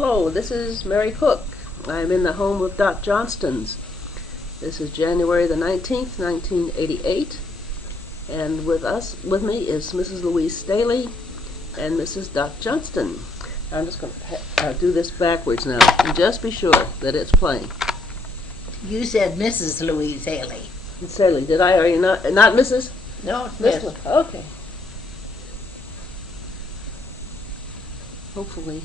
Hello, this is Mary Cook. I'm in the home of Dot Johnston's. This is January the 19th, 1988, and with me is Mrs. Louise Staley and Mrs. Dot Johnston. I'm just going to do this backwards now, and just be sure that it's playing. You said Mrs. Louise Staley. Staley, did I? Are you not Mrs.? No, it's Miss. Miss. Okay. Hopefully.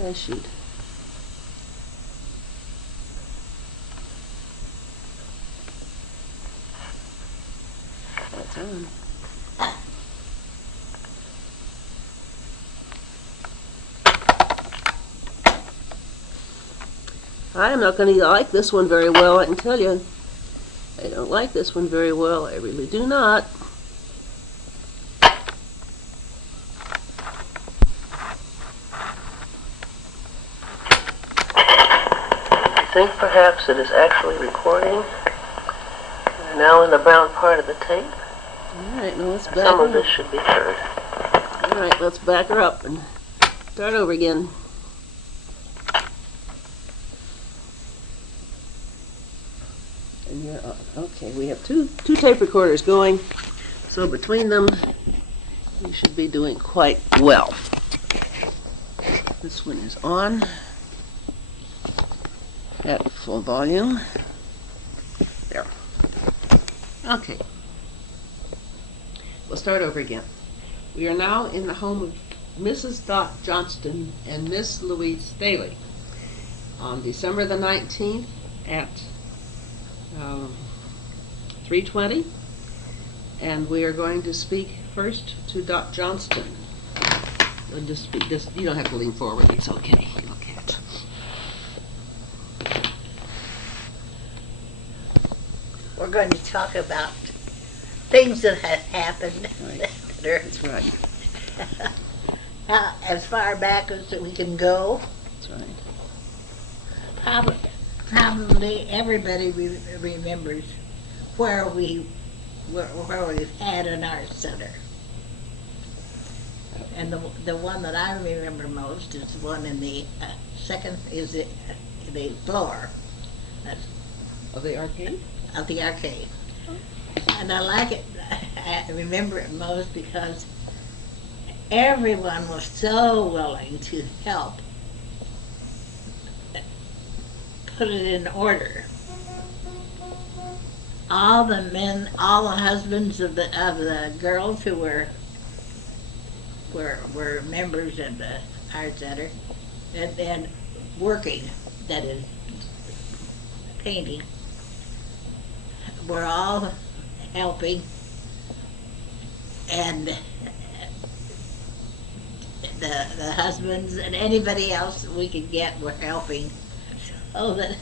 I shoot. That's on. I am not going to like this one very well, I can tell you. I don't like this one very well. I really do not. I think perhaps it is actually recording. We're now in the brown part of the tape. Alright, now let's back her up. Some of this should be heard. Alright, let's back her up and start over again. And you're on. Okay, we have two tape recorders going, so between them we should be doing quite well. This one is on at full volume. There. Okay. We'll start over again. We are now in the home of Mrs. Dot Johnston and Miss Louise Staley on December the 19th at 3:20, and we are going to speak first to Dot Johnston. We'll just speak this. You don't have to lean forward. It's okay. You'll catch. We're going to talk about things that have happened. Right. That's right. As far back as we can go. That's right. Probably everybody remembers where we've had an art center. And the one that I remember most is the one in the second is the floor Of the arcade? of the arcade. And I like it. I remember it most because everyone was so willing to help put it in order. All the men, all the husbands of the girls who were members of the art center, and then working, that is, painting, were all helping, and the husbands and anybody else we could get were helping, so that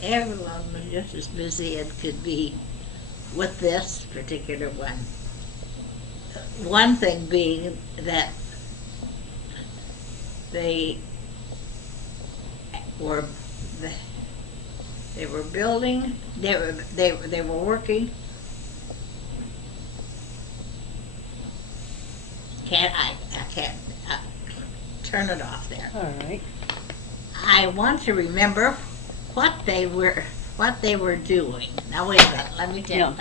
everyone was just as busy as could be with this particular one. One thing being that they were building, they were working. I can't turn it off there. All right. I want to remember what they were doing. Now wait a minute. Let me get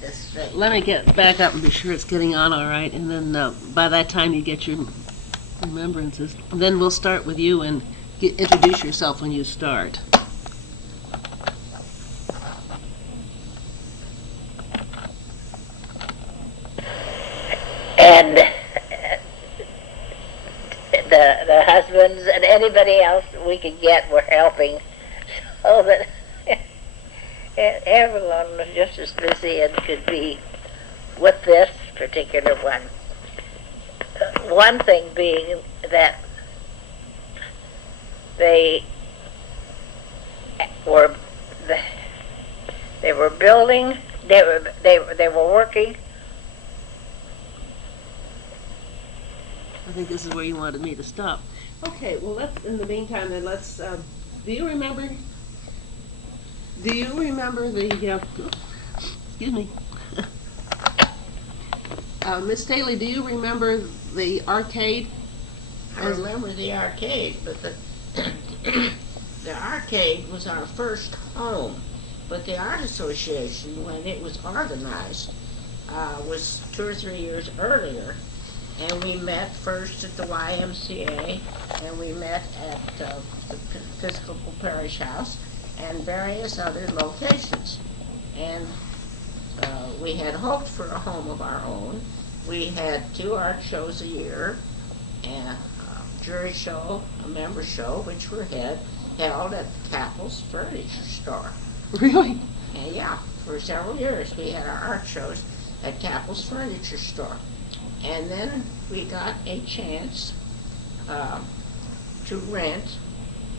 this straight. Let me get back up and be sure it's getting on all right, and then by that time you get your remembrances. And then we'll start with you and introduce yourself when you start. And the husbands and anybody else we could get were helping, so that everyone was just as busy as could be with this particular one. One thing being that they were building, they were working. I think this is where you wanted me to stop. Okay, well, in the meantime, then let's, do you remember the, excuse me, Miss Staley, do you remember the arcade? I remember the arcade, but the arcade was our first home. But the Art Association, when it was organized, was 2 or 3 years earlier. And we met first at the YMCA, and we met at the Episcopal Parish House, and various other locations. And we had hoped for a home of our own. We had 2 art shows a year, and a jury show, a member show, which were held at Cappell's Furniture Store. Really? And yeah, for several years we had our art shows at Cappell's Furniture Store. And then we got a chance to rent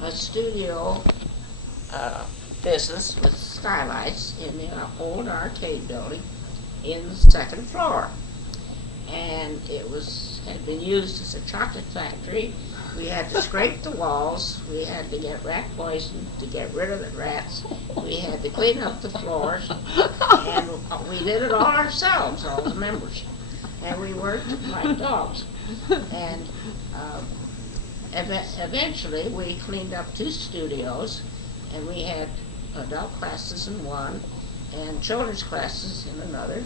a studio business with skylights in the old arcade building in the 2nd floor. And it had been used as a chocolate factory. We had to scrape the walls. We had to get rat poison to get rid of the rats. We had to clean up the floors. And we did it all ourselves, all the members. And we worked like dogs. And eventually we cleaned up 2 studios, and we had adult classes in one and children's classes in another.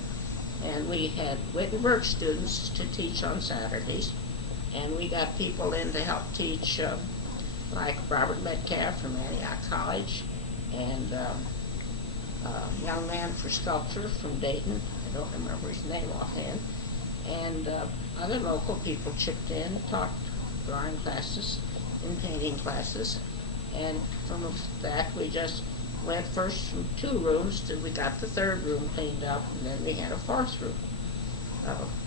And we had Wittenberg students to teach on Saturdays. And we got people in to help teach, like Robert Metcalf from Antioch College, and a young man for sculpture from Dayton. I don't remember his name offhand. And other local people chipped in, taught drawing classes and painting classes. And from that we just went first from 2 rooms till we got the 3rd room cleaned up, and then we had a 4th room.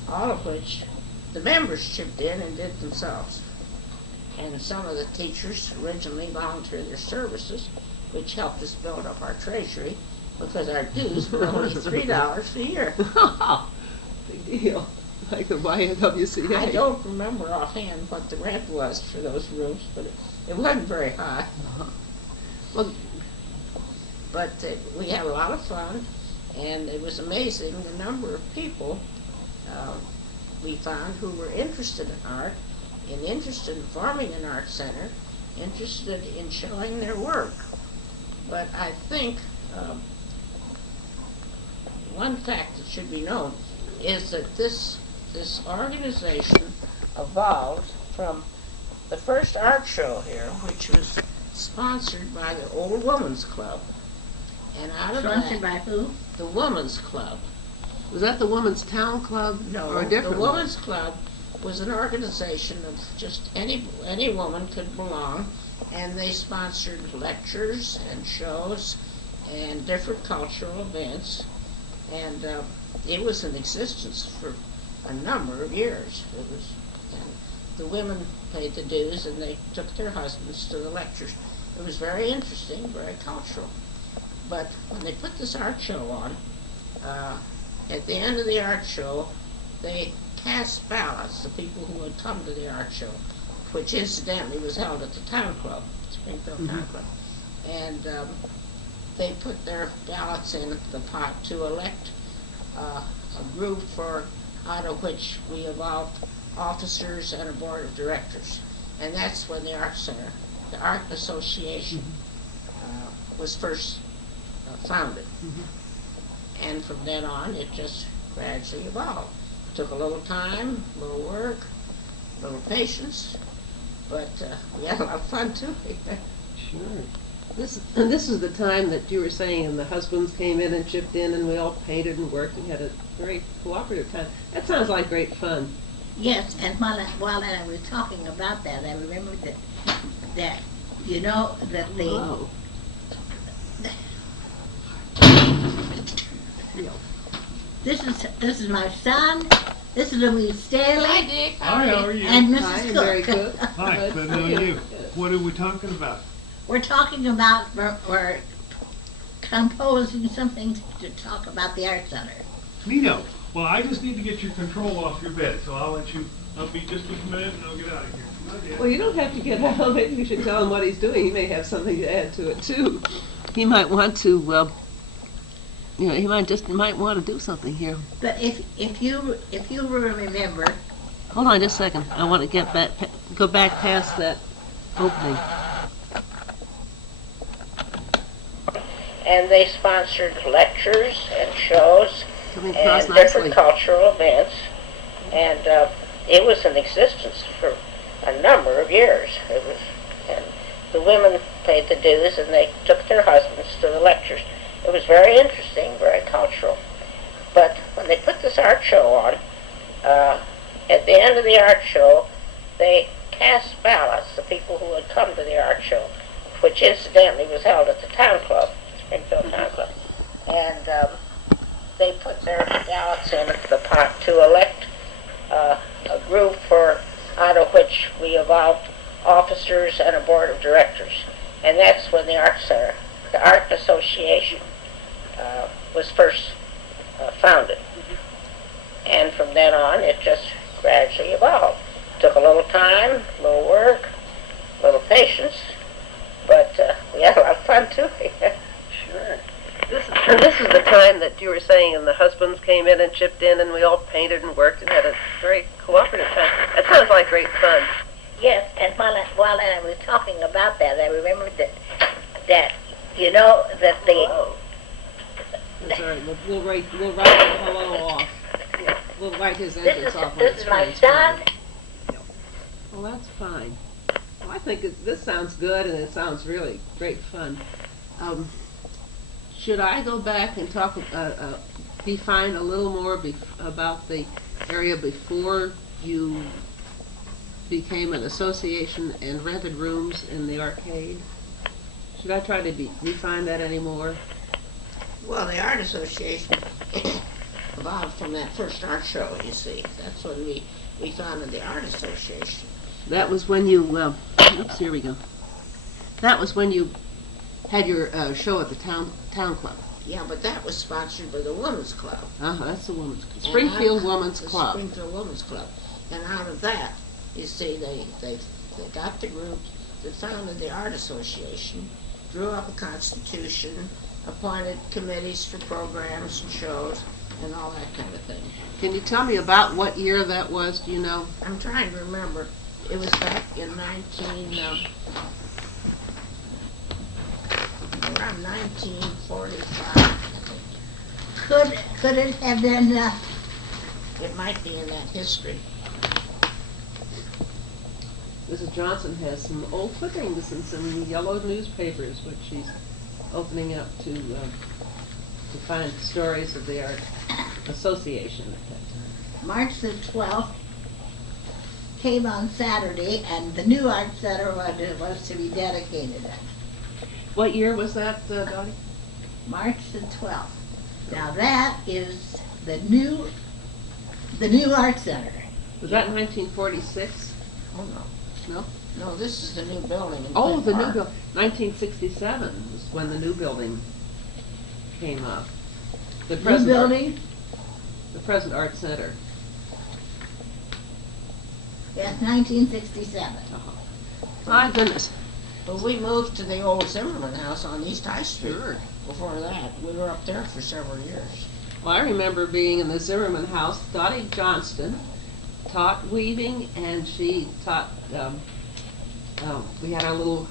All of which the members chipped in and did themselves. And some of the teachers originally volunteered their services, which helped us build up our treasury, because our dues were only $3 a year. Big deal. Like the YMCA. I don't remember offhand what the rent was for those rooms, but it wasn't very high. Well, but we had a lot of fun, and it was amazing the number of people we found who were interested in art, and interested in forming an art center, interested in showing their work. But I think one fact that should be known is that this organization evolved from the first art show here, which was sponsored by the Old Women's Club. And out of Sponsored that, by who? The Women's Club. Was that the Women's Town Club? No, or a different the one? Women's Club was an organization of just any woman could belong, and they sponsored lectures and shows and different cultural events, and it was in existence for a number of years. And the women paid the dues, and they took their husbands to the lectures. It was very interesting, very cultural. But when they put this art show on, at the end of the art show, they cast ballots, the people who had come to the art show, which incidentally was held at the town club, Springfield Town Club. And they put their ballots in the pot to elect a group out of which we evolved officers and a board of directors. And that's when the Art Center, the Art Association, was first founded. And from then on, it just gradually evolved. Took a little time, a little work, a little patience, but we had a lot of fun too. Sure. This is the time that you were saying, and the husbands came in and chipped in, and we all painted and worked and had a very cooperative time. That sounds like great fun. Yes, and while I was talking about that, I remembered that you know that the Wow. this is my son. This is Louise Staley. Hi, Dick. Hi, how are you? And Mrs. Hi, Cook. very good. Hi, glad to know you. What are we talking about? We're talking about we're composing something to talk about the Art Center. Neato. Well, I just need to get your control off your bed, so I'll be just a minute and I'll get out of here. Okay. Well, you don't have to get out. Maybe you should tell him what he's doing. He may have something to add to it, too. He might want to you know, he might want to do something here. But if you remember, Hold on just a second. I want to go back past that opening. and they sponsored lectures and shows Coming across and nicely. different cultural events, and it was in existence for a number of years. And the women paid the dues, and they took their husbands to the lectures. It was very interesting, very cultural. But when they put this art show on, at the end of the art show, they cast ballots, the people who had come to the art show, which incidentally was held at the town club, Springfield Town Club. And they put their ballots in the pot to elect a group out of which we evolved officers and a board of directors. And that's when the Art Center, the Art Association, was first founded. And from then on, it just gradually evolved. Took a little time, a little work, a little patience, but we had a lot of fun too. Sure. This is the time that you were saying, and the husbands came in and chipped in, and we all painted and worked and had a very cooperative time. That sounds like great fun. Yes, and while I was talking about that, I remembered that you know that the Whoa. That's all right. We'll write the hello off. Yeah, we'll write his entrance off. this is my son. Well, that's fine. Well, I think this sounds good, and it sounds really great fun. Should I go back and talk, define a little more about the area before you became an association and rented rooms in the arcade? Should I try to refine that anymore? Well, the Art Association evolved from that first art show, you see. That's when we founded the Art Association. That was when you, oops, here we go. That was when you had your show at the town club. Yeah, but that was sponsored by the Women's Club. That's the Women's Club. Springfield Women's Club. Springfield Women's Club. And out of that, you see, they got the group that founded the Art Association, drew up a constitution, appointed committees for programs and shows, and all that kind of thing. Can you tell me about what year that was? Do you know? I'm trying to remember. It was back in around 1945. Could it have been? It might be in that history. Mrs. Johnson has some old clippings and some yellow newspapers, which she's opening up to find stories of the Art Association at that time. March the 12th came on Saturday, and the new Art Center was to be dedicated. What year was that, Dottie? March the 12th. Now that is the new Art Center. Was that 1946? Oh no. No? No, this is the new building. Oh, the new building. 1967 was when the new building came up. The New building? The present Art Center. Yes, 1967. My goodness. Well, we moved to the old Zimmerman house on East High Street. Sure. Before that, we were up there for several years. Well, I remember being in the Zimmerman house. Dottie Johnston taught weaving, and she taught, we had our little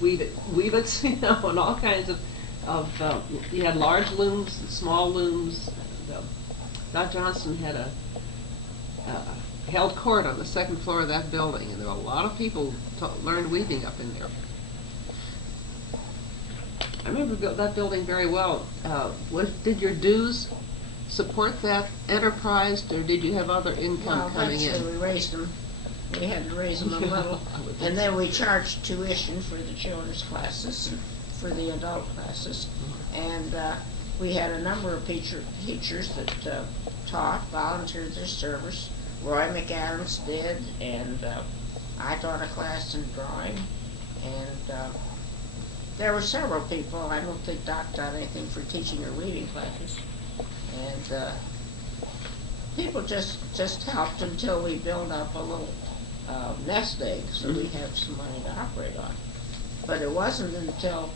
weave-its, you know, and all kinds of you had large looms and small looms. And, Dot Johnson had held court on the second floor of that building, and there were a lot of people learned weaving up in there. I remember that building very well. Did your dues support that enterprise, or did you have other income coming in? Eventually we raised them. We had to raise them a little, and then we charged tuition for the children's classes and for the adult classes, and we had a number of teachers that taught, volunteered their service. Roy McAdams did, and I taught a class in drawing, and there were several people. I don't think Doc got anything for teaching or reading classes, and people just helped until we built up a little nest egg, so we have some money to operate on. But it wasn't until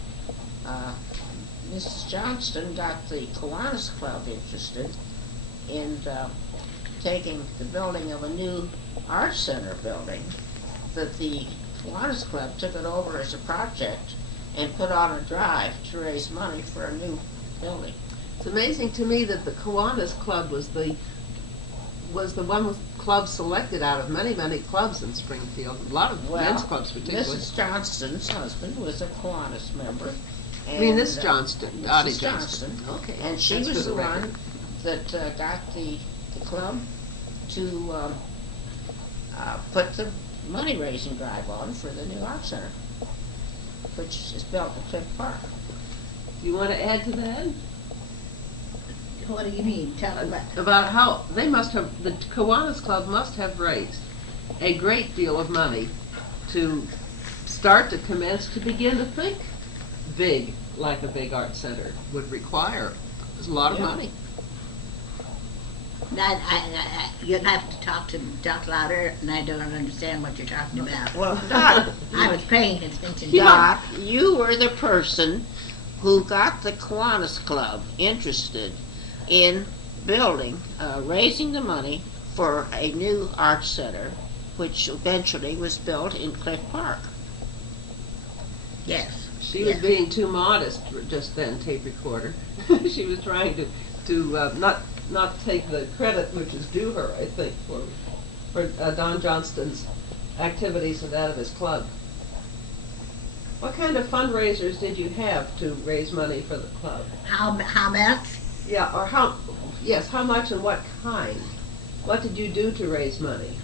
Mrs. Johnston got the Kiwanis Club interested in taking the building of a new art center building, that the Kiwanis Club took it over as a project and put on a drive to raise money for a new building. It's amazing to me that the Kiwanis Club was the one club selected out of many, many clubs in Springfield. A lot of men's clubs, particularly. Mrs. Johnston's husband was a Kiwanis member. I mean, this Johnston, Dottie Mrs. Johnston. Johnston. Okay. And she That's was for the record. one that got the club to put the money-raising drive on for the new art center, which is built at Cliff Park. Do you want to add to that? What do you mean? Tell me About how they must have, the Kiwanis Club must have raised a great deal of money to start to commence to begin to think big, like a big art center would require. There's a lot of Yeah. money. You'd have to talk louder, and I don't understand what you're talking about. Well, Dot, I was paying attention. Dot, you were the person who got the Kiwanis Club interested in building, raising the money for a new art center, which eventually was built in Cliff Park. Yes. She was yes. being too modest just then, tape recorder. She was trying to not take the credit which is due her, I think, for Don Johnston's activities and that of his club. What kind of fundraisers did you have to raise money for the club? How much? Yeah, or how much and what kind? What did you do to raise money?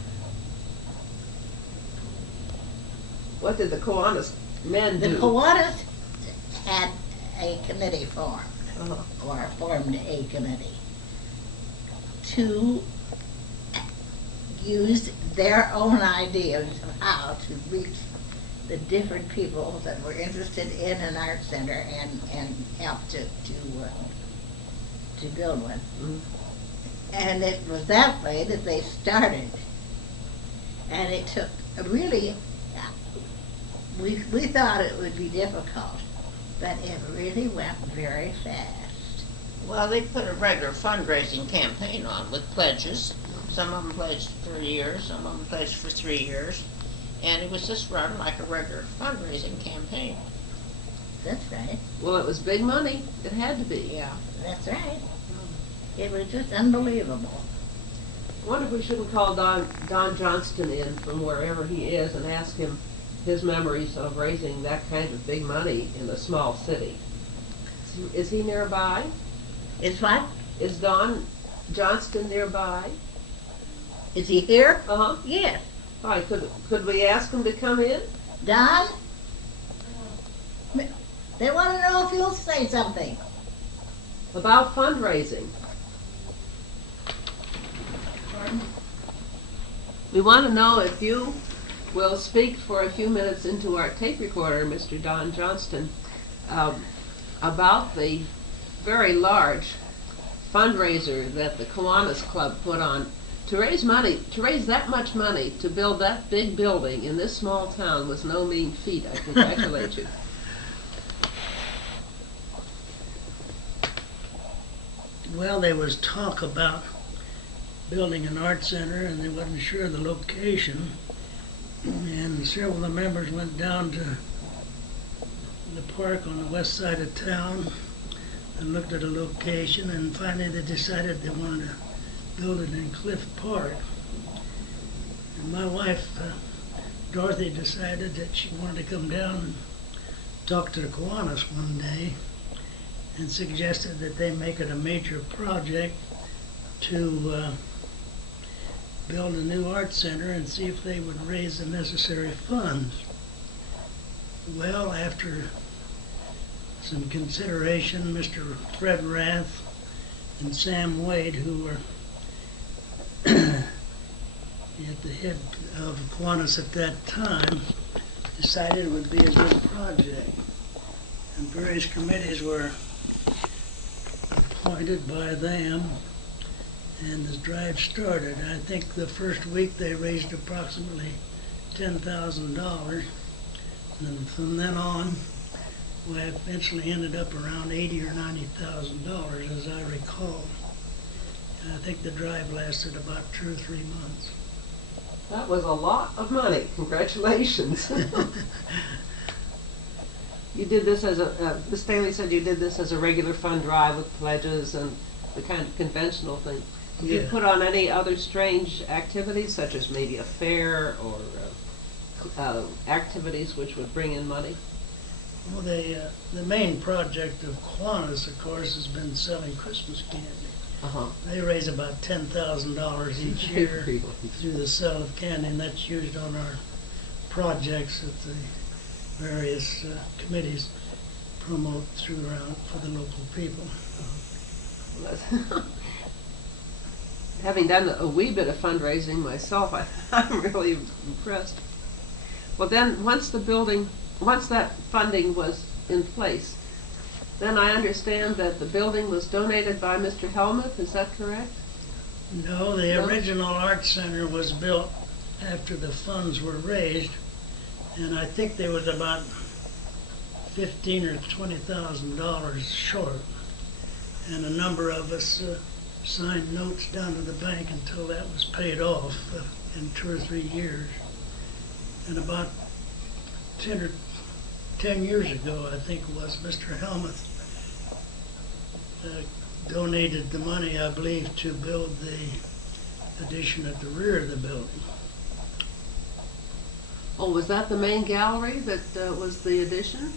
What did the Kiwanis men The do? Kiwanis had a committee formed, Uh-huh. or formed a committee, to use their own ideas of how to reach the different people that were interested in an art center and help to build one. Mhm. And it was that way that they started. And it took really, we thought it would be difficult, but it really went very fast. Well, they put a regular fundraising campaign on with pledges. Some of them pledged for a year, some of them pledged for 3 years. And it was just run like a regular fundraising campaign. That's right, Well, it was big money. It had to be. Yeah. that's right. It was just unbelievable. I wonder if we shouldn't call Don Johnston in from wherever he is and ask him his memories of raising that kind of big money in a small city. Is he nearby? It's what? Is Don Johnston nearby? Is he here? Uh-huh. Yes. All right, could we ask him to come in? Don? They want to know if you'll say something. About fundraising. We want to know if you will speak for a few minutes into our tape recorder, Mr. Don Johnston, about the very large fundraiser that the Kiwanis Club put on to raise money, to raise that much money to build that big building in this small town was no mean feat. I congratulate you. Well, there was talk about building an art center, and they wasn't sure of the location. And several of the members went down to the park on the west side of town and looked at a location, and finally they decided they wanted to build it in Cliff Park. And my wife, Dorothy, decided that she wanted to come down and talk to the Kiwanis one day and suggested that they make it a major project to build a new art center and see if they would raise the necessary funds. Well, after some consideration, Mr. Fred Rath and Sam Wade, who were at the head of Kiwanis at that time, decided it would be a good project. And various committees were appointed by them, and the drive started. I think the first week they raised approximately $10,000, and from then on well, it eventually ended up around $80,000 or $90,000, as I recall. And I think the drive lasted about 2 or 3 months. That was a lot of money. Congratulations. You did this as a, Ms. Staley said you did this as a regular fund drive with pledges and the kind of conventional thing. Did you Yeah. put on any other strange activities, such as maybe a fair or activities which would bring in money? Well, the main project of Kiwanis, of course, has been selling Christmas candy. Uh-huh. They raise about $10,000 each year through the sale of candy, and that's used on our projects that the various committees promote through around for the local people. Having done a wee bit of fundraising myself, I'm really impressed. Well, then, once that funding was in place, then I understand that the building was donated by Mr. Helmuth, is that correct? No, the No? original art center was built after the funds were raised, and I think there was about $15,000 or $20,000 short, and a number of us signed notes down to the bank until that was paid off in 2 or 3 years. And about 10 years ago, I think it was, Mr. Helmuth donated the money, I believe, to build the addition at the rear of the building. Oh, was that the main gallery that was the addition?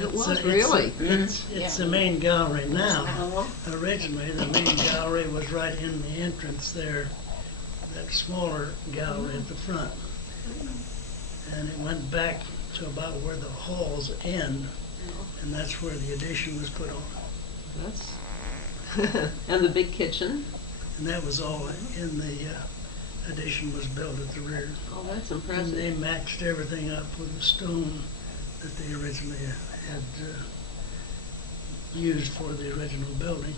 It was, It's really? It's the main gallery now. Uh-huh. Originally, the main gallery was right in the entrance there, that smaller gallery at the front. And it went back to about where the halls end, and that's where the addition was put on. That's and the big kitchen. And that was all in the addition was built at the rear. Oh, that's And impressive. they matched everything up with the stone that they originally had used for the original building.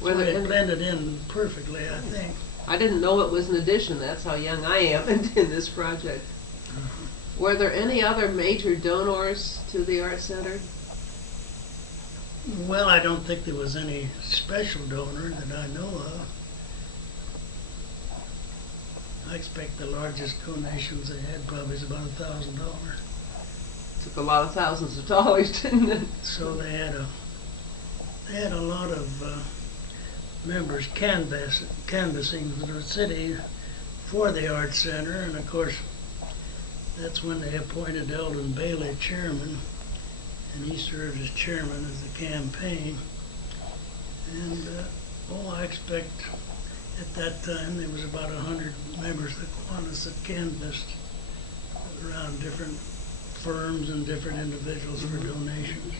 Were So there it any- blended in perfectly, I think. I didn't know it was an addition. That's how young I am in this project. Were there any other major donors to the art center? Well, I don't think there was any special donor that I know of. I expect the largest donations they had probably is about $1,000. Took a lot of thousands of dollars, didn't it? So they had a lot of members canvassing the city for the art center, and of course that's when they appointed Eldon Bailey chairman, and he served as chairman of the campaign. And I expect at that time there was about 100 members of the Kiwanis that canvassed around different firms and different individuals for donations.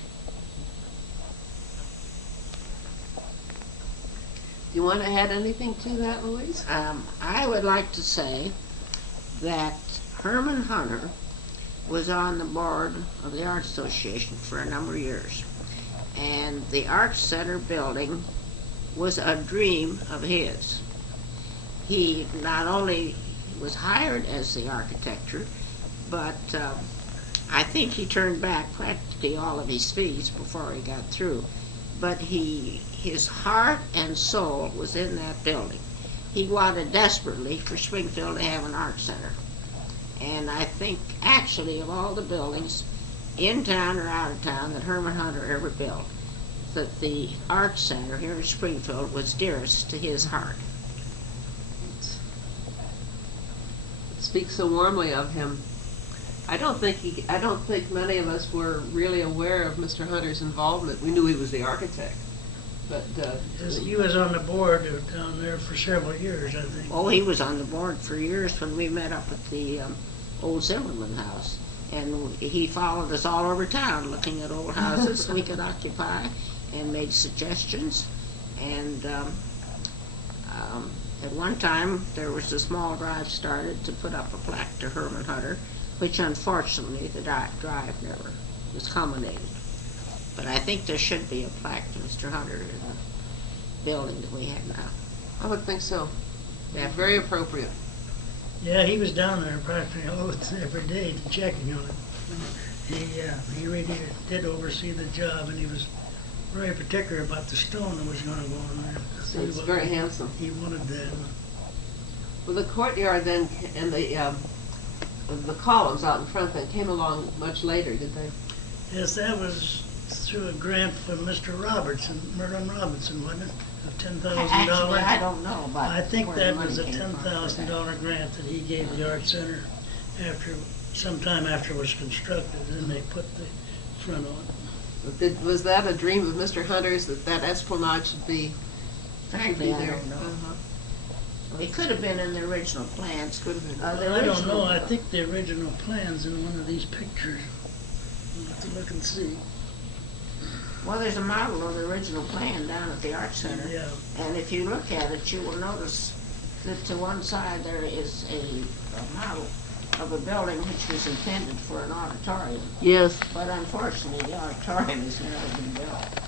Do you want to add anything to that, Louise? I would like to say that Herman Hunter was on the board of the Art Association for a number of years. And the Art Center building was a dream of his. He not only was hired as the architecture, but I think he turned back practically all of his fees before he got through. But his heart and soul was in that building. He wanted desperately for Springfield to have an art center. And I think actually of all the buildings in town or out of town that Herman Hunter ever built, that the art center here in Springfield was dearest to his heart. It speaks so warmly of him. I don't think many of us were really aware of Mr. Hunter's involvement. We knew he was the architect, but Yes, he was on the board down there for several years, I think. Oh, he was on the board for years when we met up at the old Zimmerman house. And he followed us all over town looking at old houses we could occupy and made suggestions. And at one time there was a small drive started to put up a plaque to Herman Hunter, which unfortunately the drive never was culminated. But I think there should be a plaque to Mr. Hunter in the building that we have now. I would think so. Yeah, very appropriate. Yeah, he was down there practically almost every day checking on it. He really did oversee the job, and he was very particular about the stone that was gonna go in there. It's very handsome. He wanted that. Well, the courtyard then, and the columns out in front then came along much later, did they? Yes, that was through a grant from Mr. Robertson, Merlin Robinson, wasn't it? Of $10,000. Actually, I don't know about. I think where the that money was a came from for that. $10,000 grant that he gave the Art Center sometime after it was constructed, and they put the front on. Was that a dream of Mr. Hunter's that esplanade should be Frankly, I there? don't know. Uh-huh. It could have been in the original plans, could have been. I don't know, I think the original plan's in one of these pictures. We'll have to look and see. Well, there's a model of the original plan down at the Art Center. Yeah. And if you look at it, you will notice that to one side there is a model of a building which was intended for an auditorium. Yes. But unfortunately, the auditorium has never been built.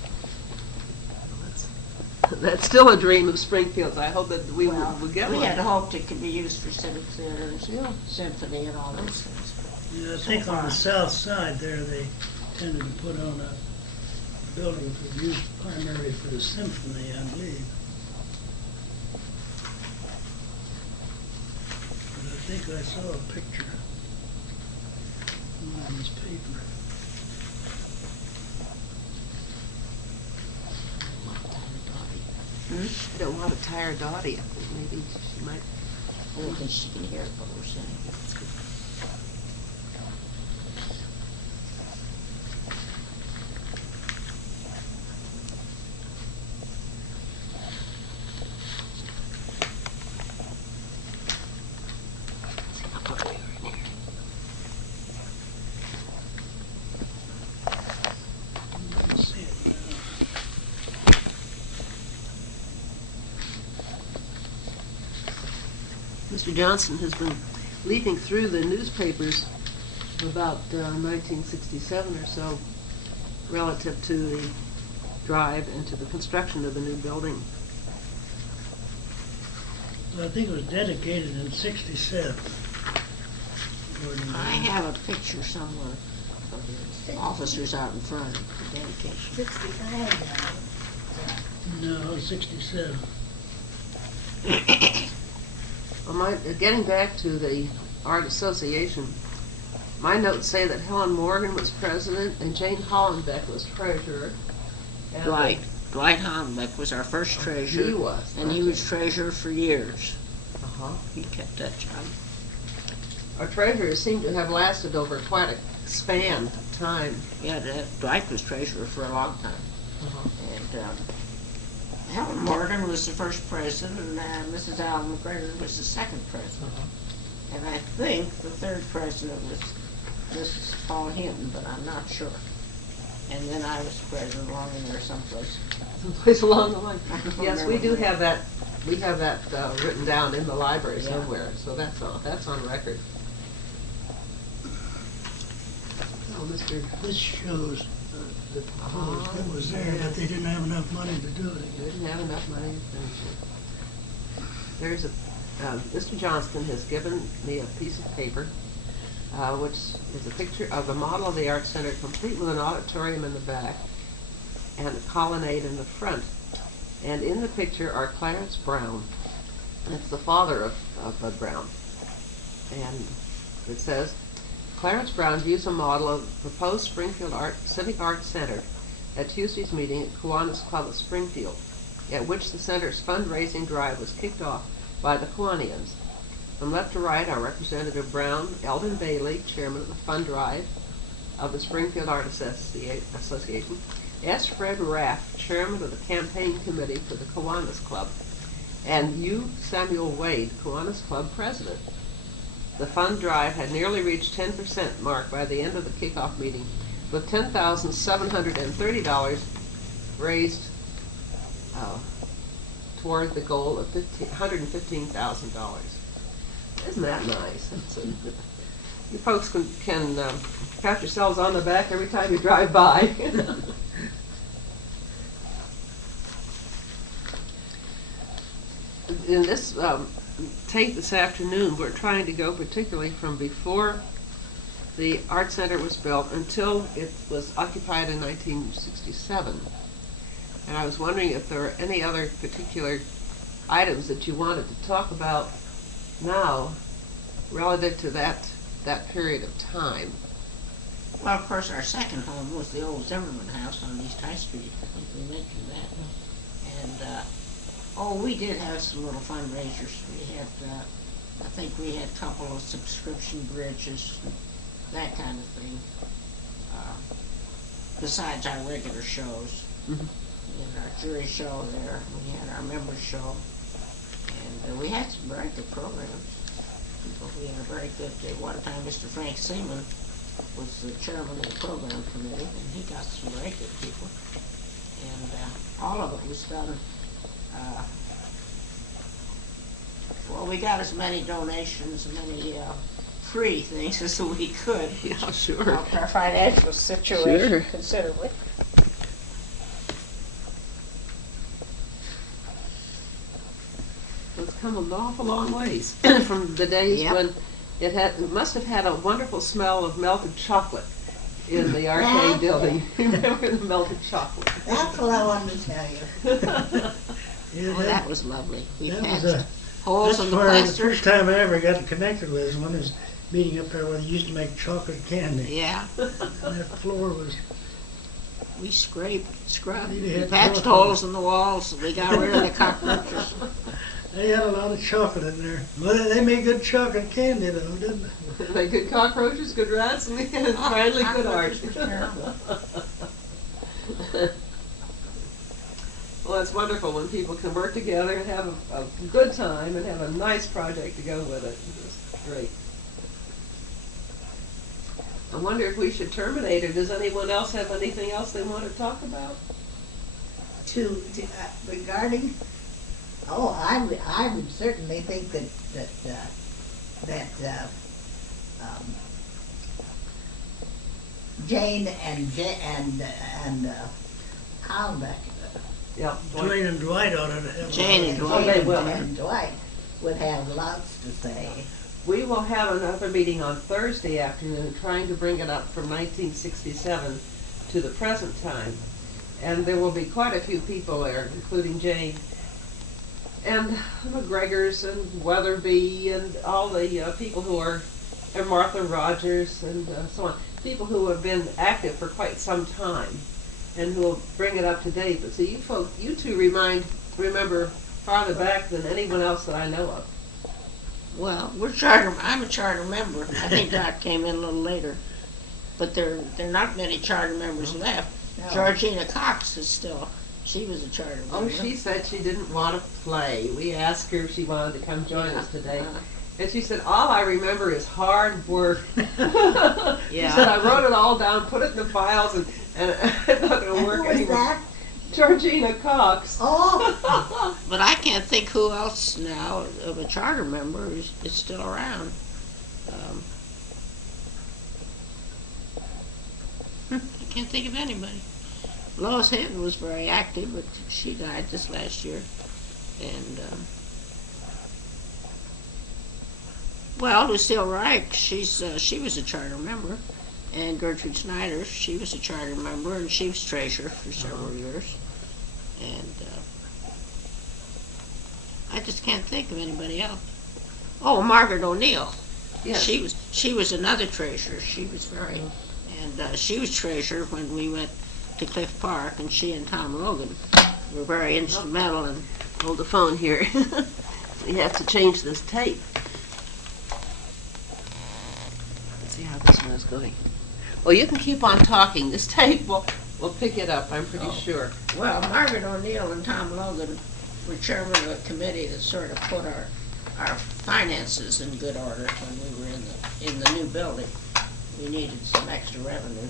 That's still a dream of Springfield's. I hope that we Well, will get we one. had hoped it could be used for civic theater and symphony and all those things. Yeah, I So think on far. the south side there, they tended to put on a building for use primarily for the symphony, I believe. But I think I saw a picture on this paper. I don't want to tire Dottie. I think maybe she might. I don't think she can hear what we're saying. Let's see it now. Mr. Johnson has been leafing through the newspapers about 1967 or so relative to the drive and to the construction of the new building. Well, I think it was dedicated in '67. I have a picture somewhere of the officers out in front of the dedication. 65 No, '67. Well, getting back to the Art Association, my notes say that Helen Morgan was president and Jane Hollenbeck was treasurer. And Dwight Hollenbeck was our first treasurer. He was. And he was treasurer for years. Uh-huh. He kept that job. Our treasurers seem to have lasted over quite a span of time. Yeah, Dwight was treasurer for a long time. Uh-huh. And Helen Morgan was the first president, and Mrs. Allen McGregor was the second president. Uh-huh. And I think the third president was Mrs. Paul Hinton, but I'm not sure. And then I was president along in there someplace. Someplace along the line. I don't Yes, we remember do where. have that. We have that written down in the library Yeah. somewhere, so that's on record. Oh, Mr. This shows the proposed that was there, but they didn't have enough money to do They it. didn't have enough money to finish it. There's Mr. Johnston has given me a piece of paper, which is a picture of the model of the Art Center, complete with an auditorium in the back and a colonnade in the front. And in the picture are Clarence Brown. That's the father of Bud Brown. And it says, Clarence Brown views a model of the proposed Springfield Civic Arts Center at Tuesday's meeting at Kiwanis Club of Springfield, at which the center's fundraising drive was kicked off by the Kiwanians. From left to right are Representative Brown, Eldon Bailey, chairman of the fund drive of the Springfield Art Association, S. Fred Raff, chairman of the campaign committee for the Kiwanis Club, and U. Samuel Wade, Kiwanis Club president. The fund drive had nearly reached 10% mark by the end of the kickoff meeting, with $10,730 raised toward the goal of $115,000. Isn't that nice? You folks can pat yourselves on the back every time you drive by. In this tape this afternoon, we're trying to go particularly from before the art center was built until it was occupied in 1967. And I was wondering if there were any other particular items that you wanted to talk about now relative to that period of time. Well, of course, our second home was the old Zimmerman house on East High Street. I think we mentioned that. And, we did have some little fundraisers. We had, I think we had a couple of subscription bridges, that kind of thing, besides our regular shows. Mm-hmm. We had our jury show there, we had our members show, and we had some very good programs. We had a very good, at one time, Mr. Frank Seaman was the chairman of the program committee, and he got some very good people. And all of it was done, we got as many donations, many free things as we could. Yeah, sure. Helped our financial situation Sure. considerably. It's come an awful long ways from the days Yep. when it must have had a wonderful smell of melted chocolate in the arcade building. Remember the melted chocolate? That's what I wanted to tell you. Yeah, Well, that was lovely. We that was patched a, holes that's in the where the plaster. first time I ever got connected with is when I was meeting up there where they used to make chocolate candy. Yeah, And that floor was, we scrubbed. They We had patched chocolate. holes in the walls. We got rid of the cockroaches. they had a lot of chocolate in there. Well, they made good chocolate candy though, didn't they? Like good cockroaches, good rats, and finally good art. Cockroaches was terrible. Well, it's wonderful when people can work together and have a good time and have a nice project to go with it. It's great. I wonder if we should terminate it. Does anyone else have anything else they want to talk about? Regarding, I would certainly think that Jane and Hollenbeck, Yeah. Dwayne and Dwight ought to have. Jane and Oh, they will. and Dwight would have lots to say. We will have another meeting on Thursday afternoon, trying to bring it up from 1967 to the present time. And there will be quite a few people there, including Jane and McGregor's and Weatherby and all the people who are, and Martha Rogers and so on. People who have been active for quite some time and who will bring it up to date. But see, you two remember farther back than anyone else that I know of. Well, I'm a charter member. I think Dot came in a little later. But there are not many charter members left. No. Georgina Cox is still, she was a charter member. Oh, she said she didn't want to play. We asked her if she wanted to come join us today. And she said, all I remember is hard work. She said, I wrote it all down, put it in the files, and it's not going to And work who was anymore. that? Georgina Cox. Oh, But I can't think who else now of a charter member is still around. I can't think of anybody. Lois Hinton was very active, but she died this last year. And, Lucille Reich, she was a charter member. And Gertrude Snyder, she was a charter member, and she was treasurer for several years. And I just can't think of anybody else. Oh, Margaret O'Neill. Yes. She was another treasurer. She was very, and she was treasurer when we went to Cliff Park, and she and Tom Logan were very instrumental in. Hold the phone here. We have to change this tape. Let's see how this one is going. Well, you can keep on talking. This tape will pick it up, I'm pretty sure. Well, Margaret O'Neill and Tom Logan were chairman of a committee that sort of put our finances in good order when we were in the new building. We needed some extra revenue.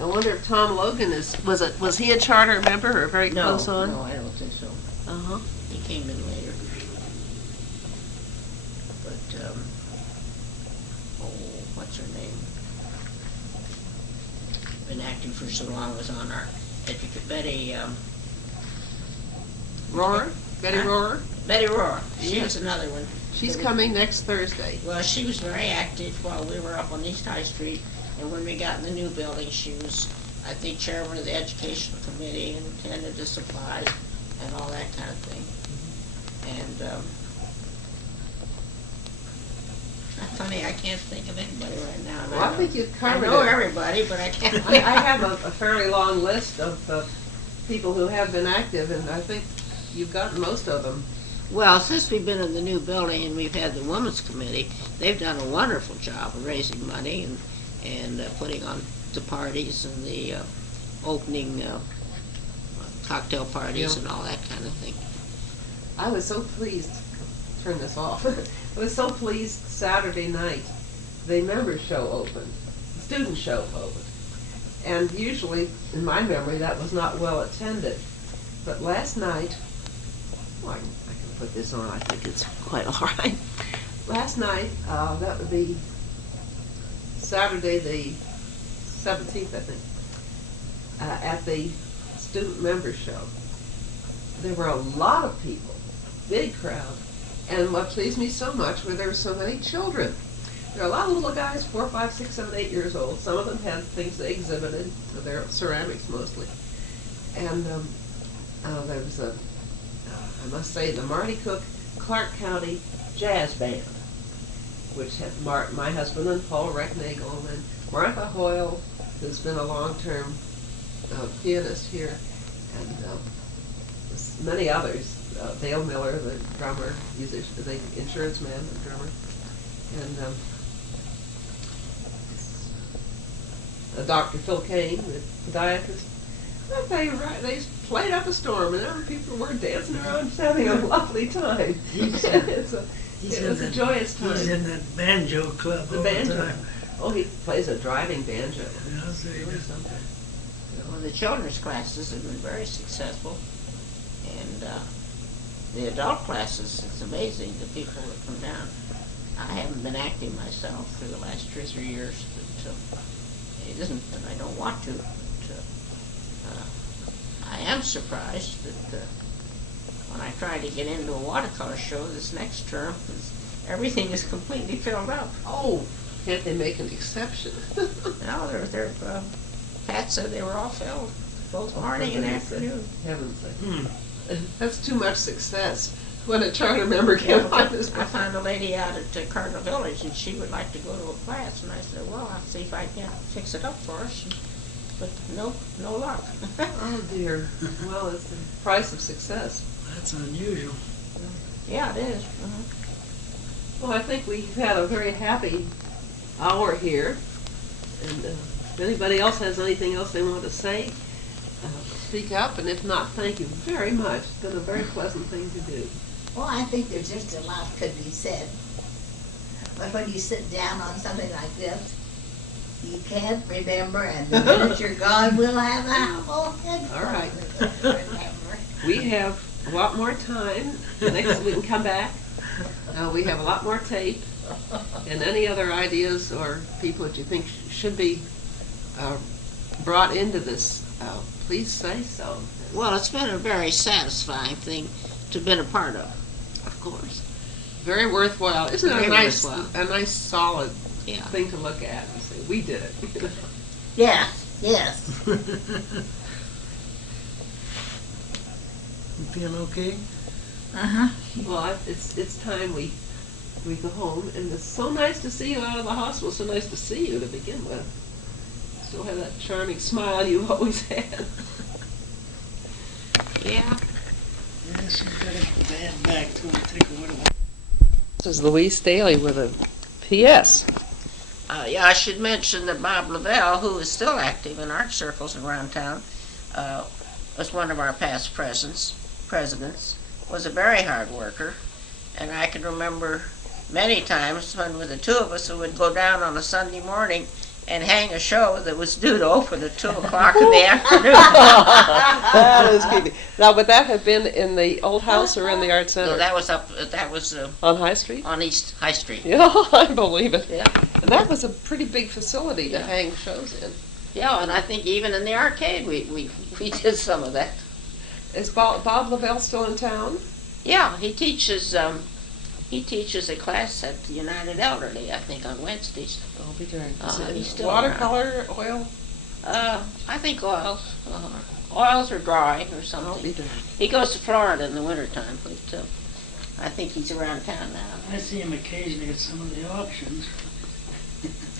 I wonder if Tom Logan was he a charter member or very close on? No, I don't think so. Uh-huh. He came in later. But, what's her name? Been acting for so long, was on our, Betty, Rohrer? Betty Huh? Rohrer? Betty Rohrer. She Yeah. was another one. She's coming next Thursday. Well, she was very active while we were up on East High Street, and when we got in the new building, she was, I think, chairman of the educational committee and attended to supplies and all that kind of thing. And funny, I can't think of anybody right now. Well, I think you've covered I know it. everybody, but I can't. I have a fairly long list of people who have been active, and I think you've gotten most of them. Well, since we've been in the new building and we've had the Women's Committee, they've done a wonderful job of raising money and putting on the parties and the opening cocktail parties and all that kind of thing. I was so pleased. Turn this off. I was so pleased Saturday night. The members show opened, the student show opened, and usually, in my memory, that was not well attended. But last night, well, I can put this on. I think it's quite all right. Last night, that would be Saturday the 17th, I think, at the student members show. There were a lot of people, big crowd. And what pleased me so much were there were so many children. There are a lot of little guys, 4, 5, 6, 7, 8 years old. Some of them had things they exhibited. They're ceramics mostly. And there was I must say, the Marty Cook Clark County Jazz Band, which had my husband and Paul Recknagel and Martha Hoyle, who's been a long-term pianist here, and many others. Dale Miller, the drummer, musician, the insurance man, the drummer, and Dr. Phil Kane, the podiatrist. They played up a storm, and every people were dancing around, just having a lovely time. It was a joyous time. He's in that banjo club The all banjo. the time. Oh, he plays a driving banjo. Yeah, I'll say Really that. something. Well, the children's classes have been very successful, and the adult classes, it's amazing the people that come down. I haven't been acting myself for the last 2 or 3 years, but it isn't that I don't want to. But, I am surprised that when I try to get into a watercolor show this next term, everything is completely filled up. Oh, can't they make an exception? No, Pat said they were all filled, both morning and afternoon. Heavens sake. That's too much success when a charter member can't find this. I found a lady out at Cardinal Village, and she would like to go to a class, and I said, well, I'll see if I can't fix it up for us. But no luck. Oh dear. Well, it's the price of success. That's unusual. Yeah, it is. Well, I think we've had a very happy hour here. And if anybody else has anything else they want to say, speak up. And if not, thank you very much. It's been a very pleasant thing to do. Well, I think there's just a lot could be said. But when you sit down on something like this, you can't remember, and the minute you're gone, we'll have a whole head full All right. of remember. We have a lot more time. Next we can come back. We have a lot more tape. And any other ideas or people that you think should be brought into this, please say so. Well, it's been a very satisfying thing to have been a part of. Of course. Very worthwhile. Isn't it Very a nice, worthwhile. a nice solid Yeah. thing to look at and say, we did it. Yes, yes. You feel okay? Uh-huh. Well, it's time we go home, and it's so nice to see you out of the hospital. So nice to see you to begin with. Still have that charming smile you've always had. Yeah. Yeah, she's got a bad back to her. Take a while. This is Louise Staley with a P.S. Yeah, I should mention that Bob Lavelle, who is still active in art circles around town, was one of our past presidents, was a very hard worker, and I can remember many times when with the two of us who would go down on a Sunday morning and hang a show that was due to open at 2 o'clock in the afternoon. That is creepy. Now, would that have been in the old house or in the art center? So that was On High Street? on East High Street. Yeah, I believe it. Yeah. And that was a pretty big facility to Yeah. hang shows in. Yeah, and I think even in the arcade we did some of that. Is Bob Lavelle still in town? Yeah, he teaches He teaches a class at the United Elderly, I think, on Wednesdays. I'll be darned. He's still Watercolor, oil? I think oils. Oils or dry or I'll be something. darned. He goes to Florida in the wintertime, but I think he's around town now. I see him occasionally at some of the auctions.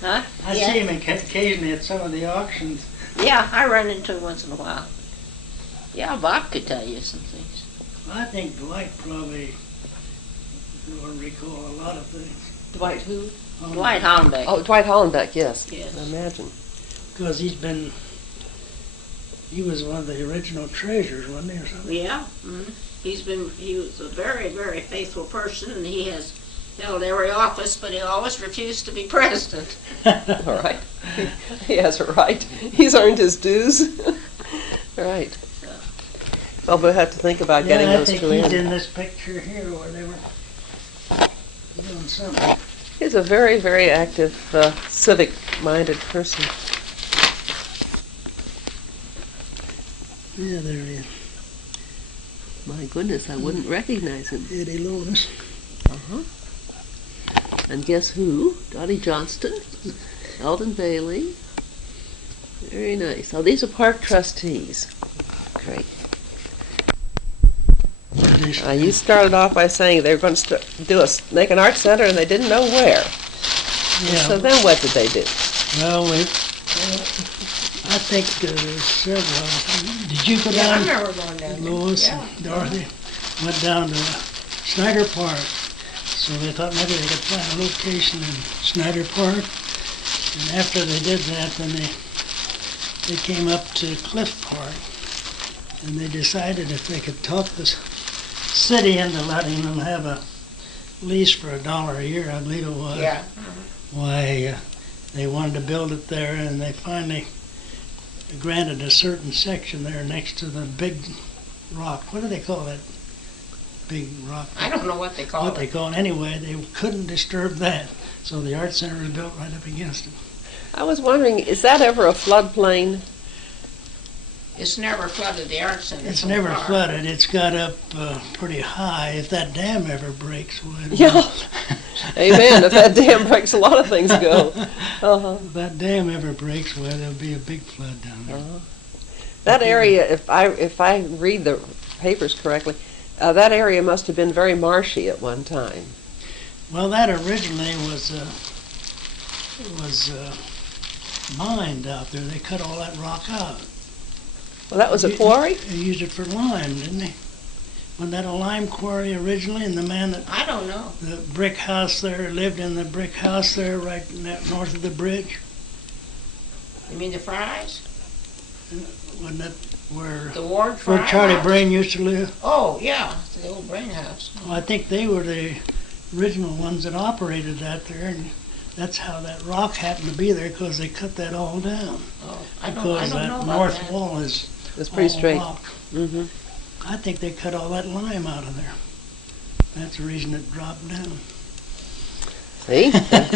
Huh? I Yeah. see him occasionally at some of the auctions. Yeah, I run into him once in a while. Yeah, Bob could tell you some things. I think Dwight probably will recall a lot of things. Dwight who? Dwight Hollenbeck. Oh, Dwight Hollenbeck, yes. Yes. I imagine. Because he was one of the original treasurers, wasn't he, or something? Yeah. Mm-hmm. He was a very, very faithful person, and he has held every office, but he always refused to be president. All right. He has a right. He's earned his dues. All right. Well, we'll have to think about getting Yeah, I those think two he's in. in this picture here where they were doing something. He's a very, very active, civic-minded person. Yeah, there he is. My goodness, I wouldn't recognize him. Eddie Lewis. Uh-huh. And guess who? Dottie Johnston, Eldon Bailey. Very nice. Oh, these are park trustees. Great. You started off by saying they were going to make an art center, and they didn't know where. Yeah. So then what did they do? Well, I think there's several. Did you go Yeah, I down? remember going down there. Lois Yeah. and Dorothy went down to Snyder Park. So they thought maybe they could find a location in Snyder Park. And after they did that, then they came up to Cliff Park. And they decided if they could talk the city into letting them have a lease for $1 a year, I believe it was. Yeah. Why, they wanted to build it there, and they finally granted a certain section there next to the big rock. What do they call that big rock? I don't know what they call What it. they call it. Anyway, they couldn't disturb that, so the art center was built right up against it. I was wondering, is that ever a floodplain? It's never flooded the art center. It's so never far. flooded. It's got up pretty high. If that dam ever breaks, well, Yeah. Amen. If that dam breaks, a lot of things go. Uh-huh. if that dam ever breaks, well, there'll be a big flood down there. That area, if I read the papers correctly, that area must have been very marshy at one time. Well, that originally was mined out there. They cut all that rock out. Well, that was a quarry? They used it for lime, didn't they? Wasn't that a lime quarry originally? And the man that I don't know. the brick house there lived in the brick house there, right north of the bridge. You mean the Fries? Wasn't that where The Ward Fry? where Charlie house? Brain used to live? Oh, yeah. The old Brain House. Well, I think they were the original ones that operated that there, and that's how that rock happened to be there, because they cut that all down. Oh, I Because don't know that about north that. wall is It's pretty all straight. rock. Mm-hmm. I think they cut all that lime out of there. That's the reason it dropped down. See?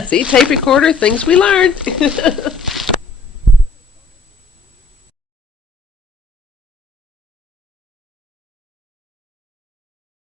See, tape recorder, things we learned.